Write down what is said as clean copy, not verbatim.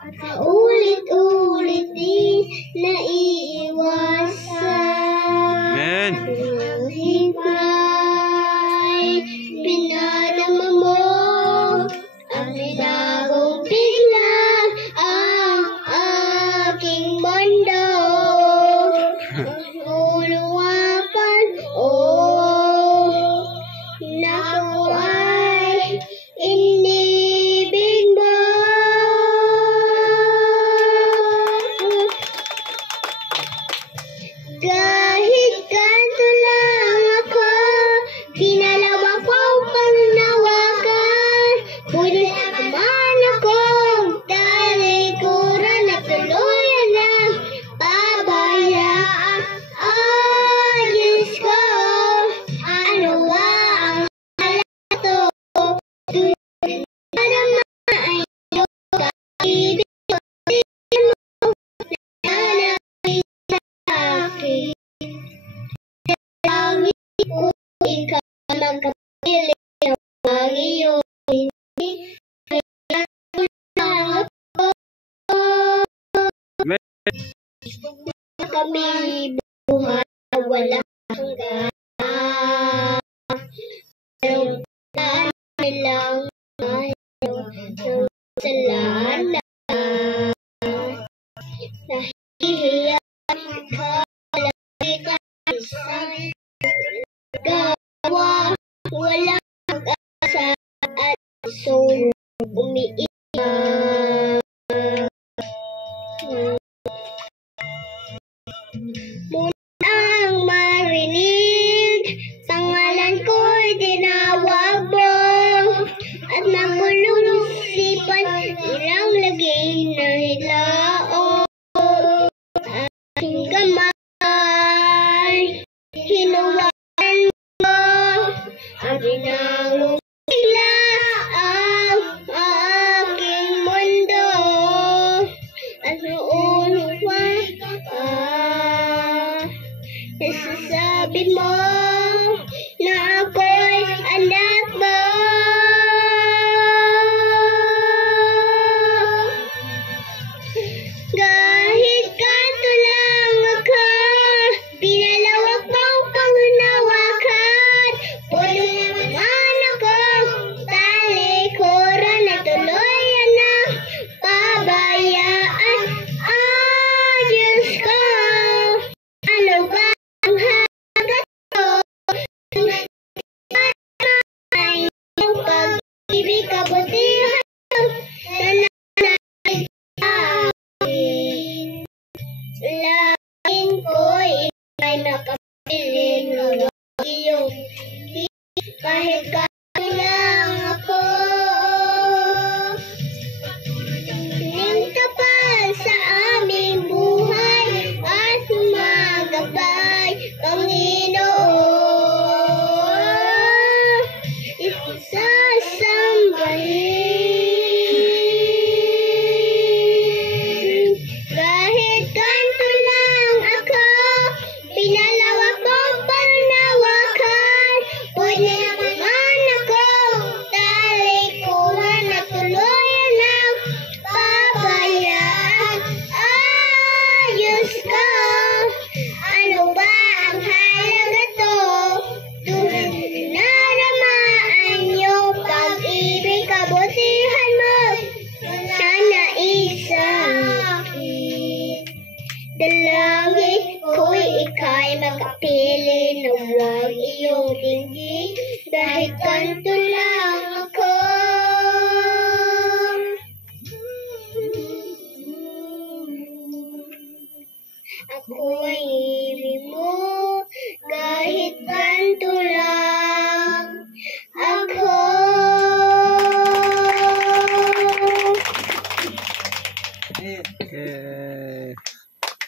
Paulit-ulit di naiiwasan. Amen. Hintay, pinadama mo ang binagong bigla ang aking mundo. Ulungapan, naku ay inibig mo. Kahit ganito lang ako, pinalawa kong pangnawagan. Pwede naman akong talikuran at tuluyan ng pabayaan. Diyos ko, ano ba ang halato? Tunay na naman ay iyong kaibig ko. Tingnan mo na nangin sa akin. Langit ko ikaw magkapiling ng iyong hindi. Kaya ko lang ako. Amen. Kami buhay na walang hanggan. Pero dahil lang ayaw ng kasalanan. Nahihiyan ka lagi ka sa gawa. Walang pag-asa at puso umiiyak. Munang marinig, pangalan ko'y tinawag mo. At nagulong sipan, ilang lagay na hilaon. Aking kamay, hinuwakan mo. Ang binagong bigla ang aking mundo. At noon nasasabi mo na ako'y anak mo. Kahit ganito lang ako, pinalawak mong pangnawakan. Pwede naman akong talikuran at tuluyan ng pabayaan. Diyos ko, ano ba ang halato? Tunay na ay iyong pag-ibig, kabutihan mo na nananalig sa akin. Langin ko'y ika'y nakapiling ng iyong hindi. Kahit ganito lang ako, ning kapal sa aming buhay at sumagabay, Panginoon. Isasambahin. Kahit ganito lang ako, pinalawak mong pangnawakan. Pwede naman akong talikuran at tuluyan ng pabayaan. Diyos ko, ano ba ang halaga to? Tunay na naman iyong pag-ibig, kabutihan mo na naisa akin. Dalangin ko'y ika'y magkapiling ng wag iyong tingin. Dahil ganito lang ako. Ako'y ibig mo.